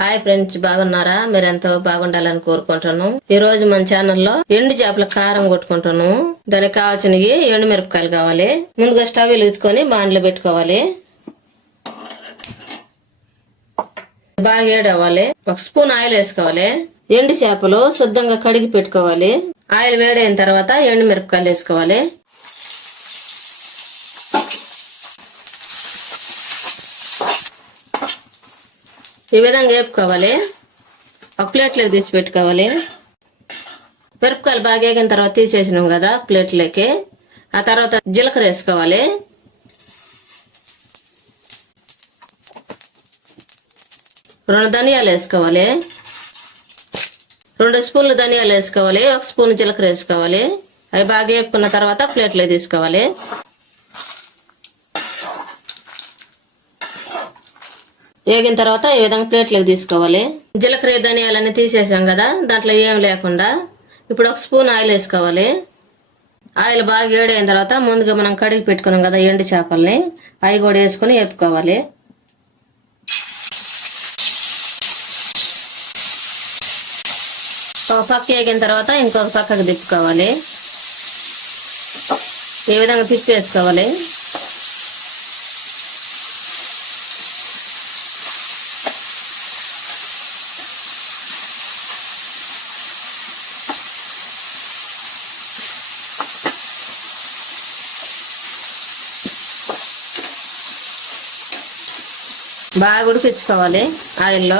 Hi friends బాగున్నారా? మీరు ఎంతో బాగుండాలని కోరుకుంటాను ఈ రోజు మన ఛానల్లో ఎండు చేపల కారం కొట్టుకుంటాను దానికి కావాల్సినవి ఎండు మిరపకాయలు కావాలి. ముందుగా స్టవ్ ఇచ్చుకొని బాండ్లో పెట్టుకోవాలి. బాగా ఏడవాలి ఒక స్పూన్ ఆయిల్ వేసుకోవాలి. ఎండు చేపలు శుద్ధంగా కడిగి పెట్టుకోవాలి. ఆయిల్ వేడైన తర్వాత ఎండు మిరపకాయలు వేసుకోవాలి. ఈ విధంగా వేపుకోవాలి. ఒక ప్లేట్లోకి తీసి పెట్టుకోవాలి. మిరపకాయలు బాగా వేగిన తర్వాత తీసేసినాం కదా ప్లేట్లోకి. ఆ తర్వాత జీలకర్ర వేసుకోవాలి. రెండు ధనియాలు వేసుకోవాలి. రెండు స్పూన్లు ధనియాలు వేసుకోవాలి. ఒక స్పూన్ జీలకర్ర వేసుకోవాలి. అవి బాగా వేపుకున్న తర్వాత ప్లేట్లో తీసుకోవాలి. వేగిన తర్వాత ఈ విధంగా ప్లేట్లోకి తీసుకోవాలి? జీలకర్ర ధనియాలన్నీ తీసేసాం కదా దాంట్లో ఏం లేకుండా. ఇప్పుడు ఒక స్పూన్ ఆయిల్ వేసుకోవాలి. ఆయిల్ బాగా వేడైన తర్వాత ముందుగా మనం కడిగి పెట్టుకున్నాం కదా ఎండు చేపల్ని. అవి కూడా వేసుకుని వేపుకోవాలి. ఒక పక్క వేగిన తర్వాత ఇంకొక పక్కకు తిప్పుకోవాలి. ఈ విధంగా తిప్పి బాగా ఉడికించుకోవాలి ఆయిల్లో.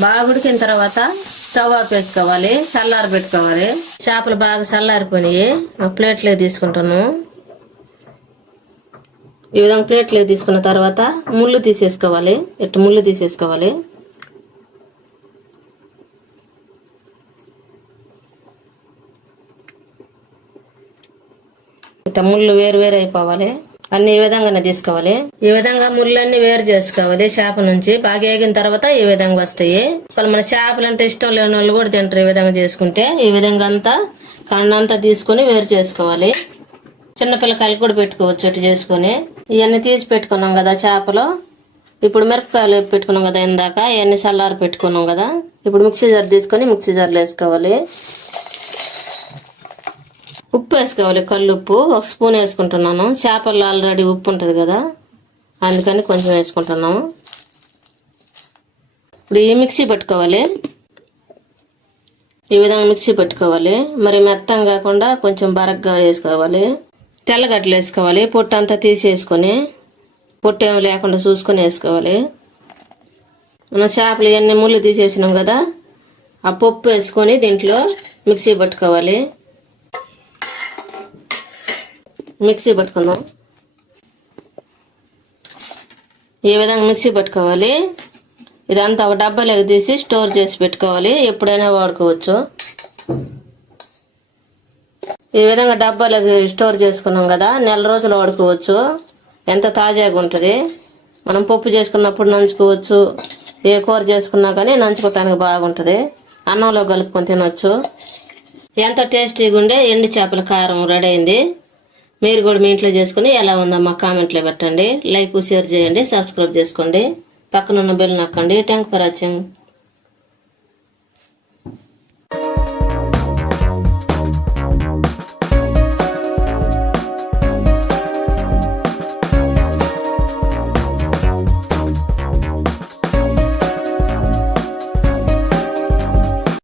బాగా ఉడికిన తర్వాత స్టవ్ ఆఫ్ పెట్టుకోవాలి చల్లారి పెట్టుకోవాలి. చేపలు బాగా చల్లారిపోయినాయి. ఒక ప్లేట్లో తీసుకుంటాను. ఈ విధంగా ప్లేట్లో తీసుకున్న తర్వాత ముళ్ళు తీసేసుకోవాలి. ఇట్టు ముళ్ళు తీసేసుకోవాలి. ఇట్ట ముళ్ళు వేరు వేరు అయిపోవాలి. అన్ని ఈ విధంగానే తీసుకోవాలి? ఈ విధంగా ముళ్ళన్నీ వేరు చేసుకోవాలి? చేప నుంచి బాగా వేగిన తర్వాత ఈ విధంగా వస్తాయి? ఒకళ్ళు మన చేపలు అంటే ఇష్టం లేని వాళ్ళు కూడా తింటారు ఈ విధంగా చేసుకుంటే. ఈ విధంగా అంతా కన్నంతా తీసుకొని వేరు చేసుకోవాలి. చిన్న పిల్లకాయలు కూడా పెట్టుకోవచ్చు ఇటు చేసుకొని. ఇవన్నీ తీసి పెట్టుకున్నాం కదా చేపలు. ఇప్పుడు మిరపకాయలు పెట్టుకున్నాం కదా ఇందాక. ఇవన్నీ చల్లారి పెట్టుకున్నాం కదా. ఇప్పుడు మిక్సీ జార్ తీసుకొని మిక్సీ జార్లో వేసుకోవాలి. ఉప్పు వేసుకోవాలి కళ్ళు ఉప్పు. ఒక స్పూన్ వేసుకుంటున్నాను. చేపల్లో ఆల్రెడీ ఉప్పు ఉంటుంది కదా అందుకని కొంచెం వేసుకుంటున్నాము. ఇప్పుడు ఈ మిక్సీ పట్టుకోవాలి. ఈ విధంగా మిక్సీ పెట్టుకోవాలి. మరి మెత్తం కాకుండా కొంచెం బరగ్గా వేసుకోవాలి. తెల్లగడ్డలు వేసుకోవాలి. పొట్టు అంతా తీసేసుకొని పొట్టు ఏమి లేకుండా చూసుకొని వేసుకోవాలి. మనం చేపలు ఇవన్నీ ముళ్ళు తీసేసినాం కదా ఆ పప్పు వేసుకొని దీంట్లో మిక్సీ పట్టుకోవాలి. మిక్సీ పట్టుకుందాం. ఈ విధంగా మిక్సీ పట్టుకోవాలి? ఇదంతా ఒక డబ్బాలోకి తీసి స్టోర్ చేసి పెట్టుకోవాలి. ఎప్పుడైనా వాడుకోవచ్చు. ఈ విధంగా డబ్బాలోకి స్టోర్ చేసుకున్నాం కదా నెల రోజులు వాడుకోవచ్చు. ఎంత తాజాగా ఉంటుంది. మనం పప్పు చేసుకున్నప్పుడు నంచుకోవచ్చు. ఏ కూర చేసుకున్నా కానీ నంచుకోవటానికి బాగుంటుంది. అన్నంలో కలుపుకొని తినొచ్చు. ఎంత టేస్టీగా ఉండే ఎండు చేపల కారం రెడీ అయింది. మీరు కూడా మీ ఇంట్లో చేసుకుని ఎలా ఉందో మా కామెంట్లో పెట్టండి. లైక్ షేర్ చేయండి సబ్స్క్రైబ్ చేసుకోండి. పక్కనున్న బెల్ నొక్కండి. Thank for watching.